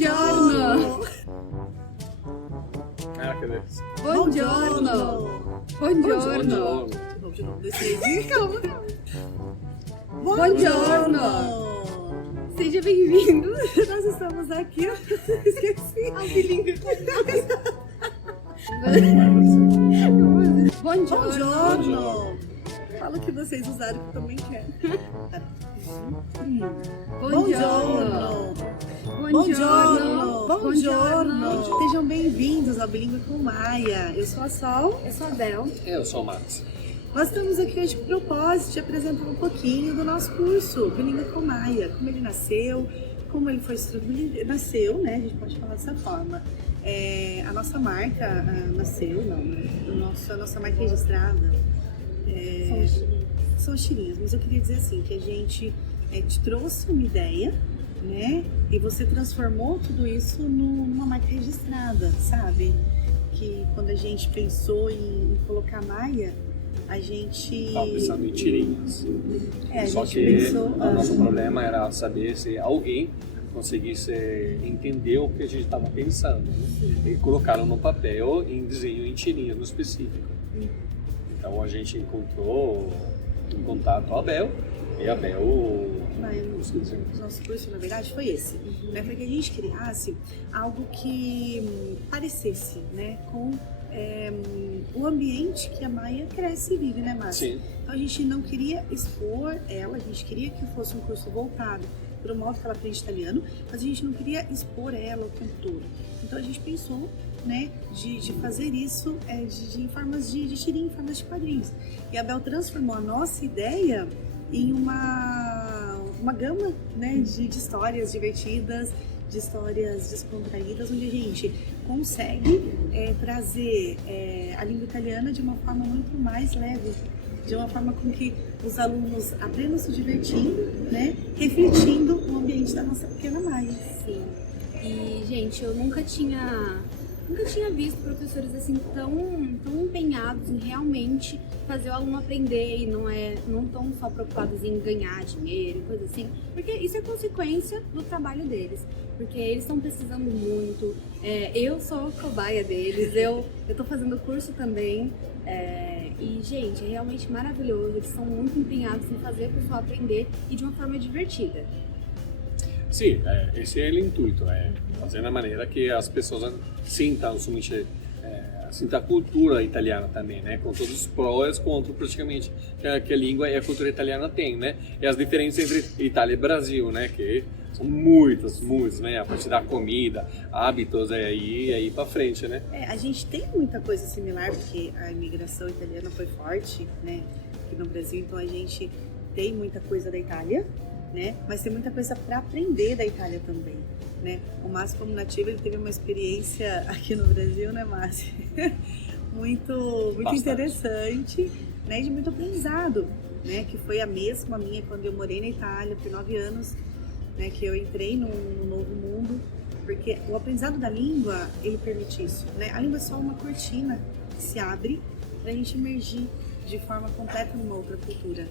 Buongiorno. Cadê? Buongiorno. Buongiorno. De novo, 2, 3, calma. Buongiorno. Seja bem-vindo. Nós estamos aqui. Esqueci. Ao bilingue. Buongiorno. Fala o que vocês usaram que eu também quero. Buongiorno. Buongiorno. Buongiorno. Sejam bem-vindos ao Bilingue com Maia. Eu sou a Sol. Eu sou a Bel. Eu sou o Max. Nós estamos aqui hoje com o propósito de apresentar um pouquinho do nosso curso Bilingue com Maia. Como ele nasceu, como ele foi estruturado. Ele nasceu, né? A gente pode falar dessa forma. A nossa marca nasceu, não, né? A nossa marca registrada são as tirinhas, mas eu queria dizer assim, que a gente te trouxe uma ideia, né? E você transformou tudo isso numa marca registrada, sabe? Que quando a gente pensou em colocar Maia, a gente... Estava pensando em tirinhas. Só gente que pensou, o nosso problema era saber se alguém conseguisse entender o que a gente estava pensando, né? E colocaram no papel em desenho em tirinha no específico. Então a gente encontrou em contato a Bel e a Bel o nosso curso, na verdade, foi esse, né? Para que a gente criasse algo que parecesse, né, com o ambiente que a Maia cresce e vive, né, Márcia? Sim. Então a gente não queria expor ela, a gente queria que fosse um curso voltado para o modo que ela aprende italiano, mas a gente não queria expor ela o tempo todo. Então a gente pensou, né, de fazer isso em formas de tirinha, em formas de quadrinhos. E a Bel transformou a nossa ideia em uma gama, né, de histórias divertidas, de histórias descontraídas, onde a gente consegue trazer a língua italiana de uma forma muito mais leve, de uma forma com que os alunos aprendam se divertindo, né, refletindo o ambiente da nossa pequena Maia. Sim. E, gente, eu nunca tinha visto professores assim tão empenhados em realmente fazer o aluno aprender e não tão só preocupados em ganhar dinheiro e coisa assim, porque isso é consequência do trabalho deles, porque eles estão precisando muito. Eu sou cobaia deles, eu tô fazendo curso também, e, gente, é realmente maravilhoso, eles são muito empenhados em fazer o pessoal aprender e de uma forma divertida. Sim, esse é o intuito, fazer da maneira que as pessoas sintam a cultura italiana também, né? Com todos os prós e contras praticamente que a língua e a cultura italiana tem, né? E as diferenças entre Itália e Brasil, né? Que são muitas, né? A partir da comida, hábitos, aí para frente, né? A gente tem muita coisa similar, porque a imigração italiana foi forte, né? Aqui no Brasil, então a gente tem muita coisa da Itália, né? Mas tem muita coisa para aprender da Itália também, né? O Márcio, como nativo, ele teve uma experiência aqui no Brasil, né, Márcio? muito interessante, né? E de muito aprendizado, né? Que foi a mesma minha quando eu morei na Itália por 9 anos, né? Que eu entrei num novo mundo, porque o aprendizado da língua, ele permite isso, né? A língua é só uma cortina que se abre para a gente emergir de forma completa numa outra cultura,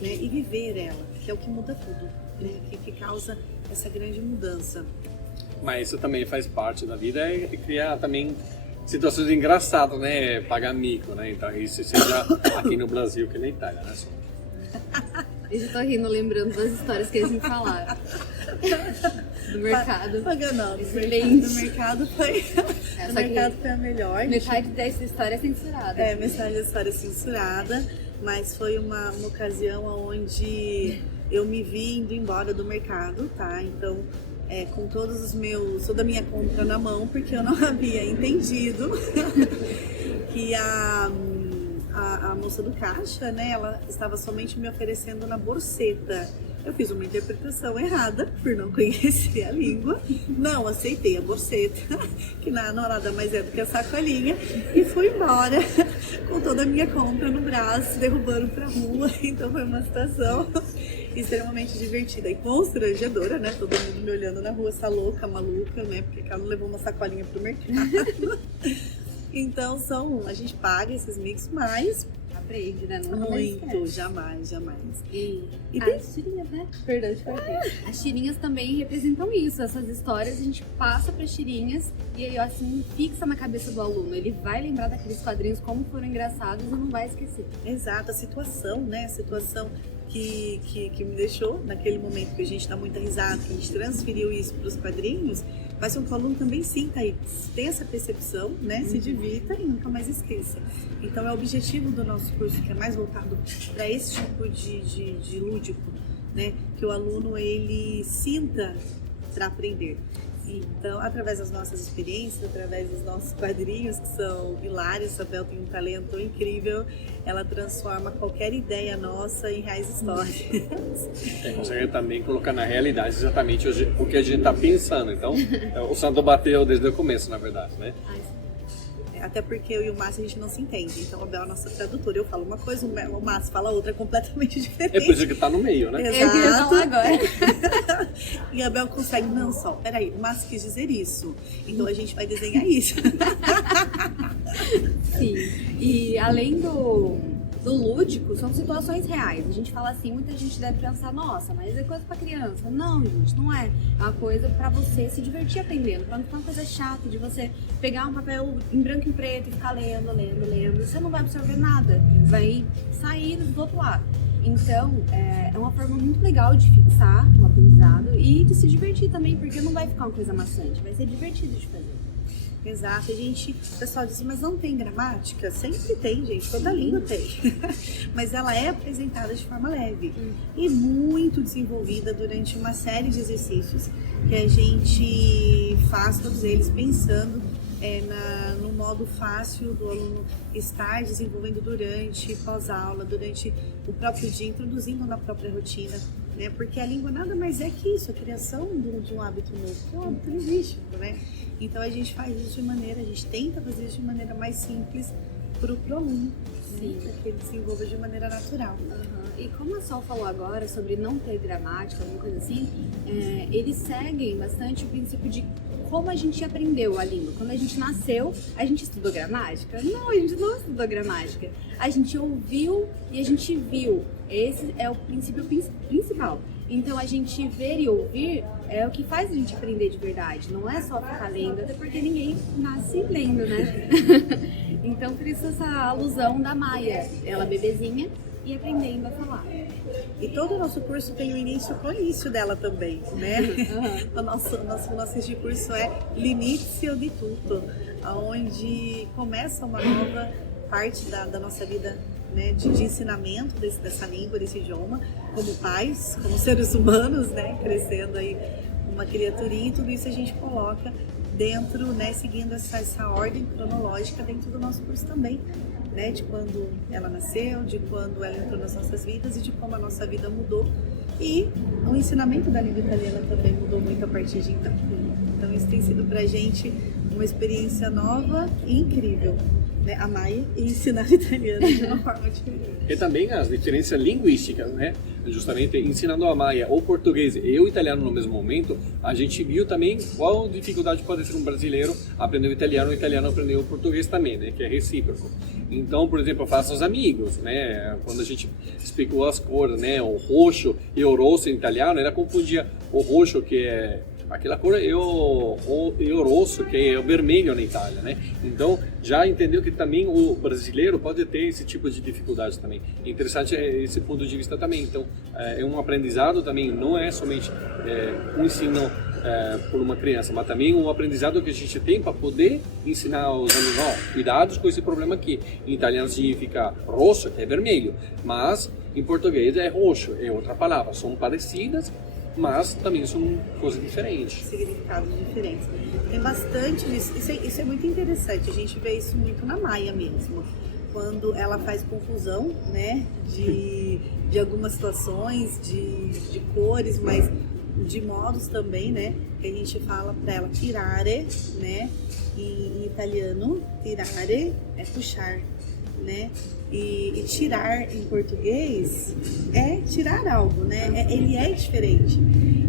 né? E viver ela, que é o que muda tudo, né? Que causa essa grande mudança. Mas isso também faz parte da vida e criar também situações engraçadas, né? Pagar mico, né? Então isso seja aqui no Brasil que na Itália, né? Eu já tô rindo lembrando das histórias que eles me falaram. Do mercado. Não, Excelente. do mercado foi a melhor. Metade dessa história é censurada. Metade da história é censurada, mas foi uma ocasião onde eu me vi indo embora do mercado, tá? Então, com toda a minha compra na mão, porque eu não havia entendido que a moça do caixa, né, ela estava somente me oferecendo na borseta. Eu fiz uma interpretação errada, por não conhecer a língua, não aceitei a borseta, que não nada mais é do que a sacolinha, e fui embora com toda a minha compra no braço, derrubando pra rua. Então foi uma situação extremamente divertida e constrangedora, né? Todo mundo me olhando na rua, essa louca, maluca, né? Porque ela não levou uma sacolinha pro mercado. Então a gente paga esses mix, mas aprende, né? Nunca mais Muito, esquece. jamais. E E tem- as tirinhas, né? Perdão, te cortei. As tirinhas também representam isso, essas histórias a gente passa para tirinhas e aí assim fixa na cabeça do aluno. Ele vai lembrar daqueles quadrinhos como foram engraçados e não vai esquecer. Exato, a situação, né? A situação que me deixou naquele momento que a gente dá muita risada, que a gente transferiu isso para os quadrinhos, faz com que o aluno também sinta e tenha essa percepção, né? Se divirta e nunca mais esqueça. Então é o objetivo do nosso curso, que é mais voltado para esse tipo de lúdico, né? Que o aluno ele sinta para aprender. Então, através das nossas experiências, através dos nossos quadrinhos, que são hilários, a Bel tem um talento incrível, ela transforma qualquer ideia nossa em reais histórias. Consegue também colocar na realidade exatamente o que a gente está pensando. Então, o santo bateu desde o começo, na verdade, né? Até porque eu e o Márcio a gente não se entende. Então a Bel é a nossa tradutora. Eu falo uma coisa, o Márcio fala outra completamente diferente. É por isso que tá no meio, né? Exato. Eu queria falar agora. E a Bel consegue, não só, peraí, o Márcio quis dizer isso. Então a gente vai desenhar isso. Sim. E além do lúdico, são situações reais. A gente fala assim, muita gente deve pensar, nossa, mas é coisa pra criança. Não, gente, não é. É uma coisa pra você se divertir aprendendo, pra não ficar uma coisa chata de você pegar um papel em branco e preto e ficar lendo. Você não vai absorver nada, vai sair do outro lado. Então, é uma forma muito legal de fixar o aprendizado e de se divertir também, porque não vai ficar uma coisa maçante, vai ser divertido de fazer. Exato, o pessoal diz, mas não tem gramática? Sempre tem, gente, toda língua tem. Mas ela é apresentada de forma leve e muito desenvolvida durante uma série de exercícios que a gente faz, todos eles pensando no modo fácil do aluno estar desenvolvendo durante pós-aula, durante o próprio dia, introduzindo na própria rotina. Né? Porque a língua nada mais é que isso, a criação de um hábito novo, que é um hábito linguístico, né? Então a gente faz isso a gente tenta fazer isso de maneira mais simples para o aluno, Sim. Para que ele desenvolva de maneira natural. E como a Sol falou agora sobre não ter gramática, alguma coisa assim, eles seguem bastante o princípio de como a gente aprendeu a língua. Quando a gente nasceu, a gente estudou gramática? Não, a gente não estudou gramática. A gente ouviu e a gente viu. Esse é o princípio principal. Então, a gente ver e ouvir é o que faz a gente aprender de verdade. Não é só ficar lendo, até porque ninguém nasce lendo, né? Então, por isso essa alusão da Maia. Ela bebezinha e aprendendo a falar. E todo o nosso curso tem o início com o início dela também, né? O nosso curso é L'inizio di tutto, onde começa uma nova parte da nossa vida, né, de ensinamento dessa língua, desse idioma, como pais, como seres humanos, né, crescendo aí uma criaturinha, e tudo isso a gente coloca dentro, né, seguindo essa ordem cronológica dentro do nosso curso também, né, de quando ela nasceu, de quando ela entrou nas nossas vidas e de como a nossa vida mudou. E o ensinamento da língua italiana também mudou muito a partir de então. Então isso tem sido pra gente uma experiência nova e incrível. Né, a Maia e ensinar italiano de uma forma diferente. E também as diferenças linguísticas, né? Justamente ensinando a Maia o português e o italiano no mesmo momento, a gente viu também qual dificuldade pode ser um brasileiro aprender o italiano aprender o português também, né? Que é recíproco. Então, por exemplo, eu faço os amigos, né? Quando a gente explicou as cores, né? O roxo e o rosso em italiano, ela confundia o roxo, que é aquela cor, e o rosso, que é o vermelho na Itália, né? Então, já entendeu que também o brasileiro pode ter esse tipo de dificuldade também. É interessante esse ponto de vista também. Então, é um aprendizado também, não é somente um ensino por uma criança, mas também um aprendizado que a gente tem para poder ensinar os alunos, cuidados com esse problema aqui. Em italiano significa rosso, que é vermelho, mas em português é roxo, é outra palavra. São parecidas, mas também são coisas diferentes. Significados diferentes. Tem bastante disso. Isso é muito interessante. A gente vê isso muito na Maia mesmo. Quando ela faz confusão, né, de algumas situações, de cores, mas de modos também, né, que a gente fala para ela tirare, né, em italiano, tirare é puxar. né? E tirar em português é tirar algo, né? Ele é diferente.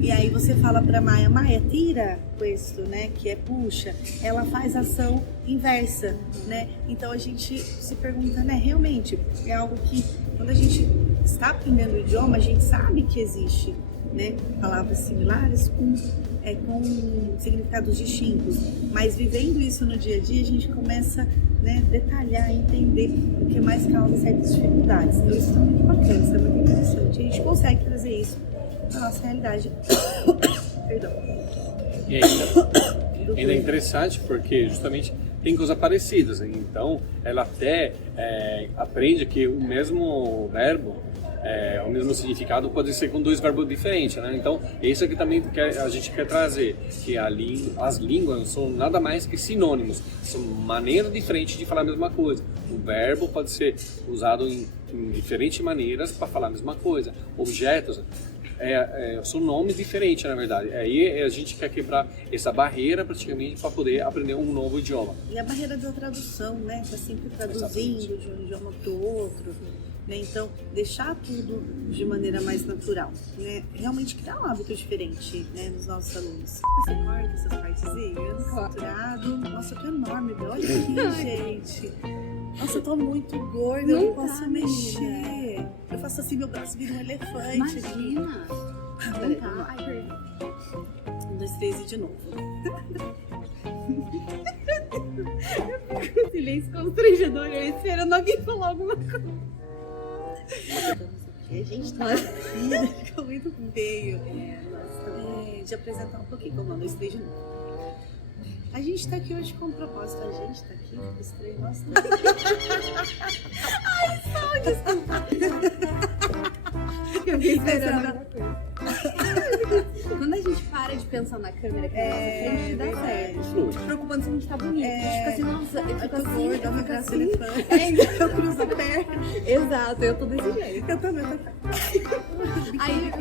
E aí você fala pra Maia, tira questo, né? Que é puxa. Ela faz ação inversa, né? Então a gente se pergunta, né? Realmente, é algo que quando a gente está aprendendo o idioma, a gente sabe que existe, né? Palavras similares com significados distintos. Mas vivendo isso no dia a dia, a gente começa, né, detalhar, entender o que mais causa certas dificuldades. Então isso é muito bacana, isso é muito interessante. A gente consegue trazer isso na nossa realidade. Perdão. E ainda é interessante porque justamente tem coisas parecidas. Então ela até aprende que o mesmo verbo, o mesmo significado pode ser com dois verbos diferentes, né? Então, isso aqui também a gente quer trazer, que as línguas são nada mais que sinônimos, são maneiras diferentes de falar a mesma coisa. O verbo pode ser usado em diferentes maneiras para falar a mesma coisa. Objetos são nomes diferentes, na verdade. Aí a gente quer quebrar essa barreira praticamente para poder aprender um novo idioma. E a barreira da tradução, né? Tá sempre traduzindo de um idioma para o outro. Né? Então, deixar tudo de maneira mais natural, né? Realmente criar um hábito diferente, né, nos nossos alunos. Você corta essas partezinhas, saturado. Nossa, eu tô enorme, olha aqui, gente. Nossa, eu tô muito gorda, eu não posso mexer. Eu faço assim, meu braço vira um elefante. Imagina! Peraí, vamos lá. 1, 2, 3 e de novo. Silêncio constrangedor, eu esperando alguém falar alguma coisa. A gente tá aqui, fica muito feio de apresentar um pouquinho. Vamos lá, 1, 2, 3 de novo. A gente tá aqui hoje com um propósito. A gente tá aqui com os três. Nossa, ai, só, desculpa. Eu fiquei esperando alguma coisa. Quando a gente para de pensar na câmera que é na frente, dá certo. Preocupando se a gente tá bonito. A gente fica assim, nossa, eu fico assim, gorda, eu fico assim. Eu cruzo a perna. Exato, eu tô desse jeito. Eu também tô. Aí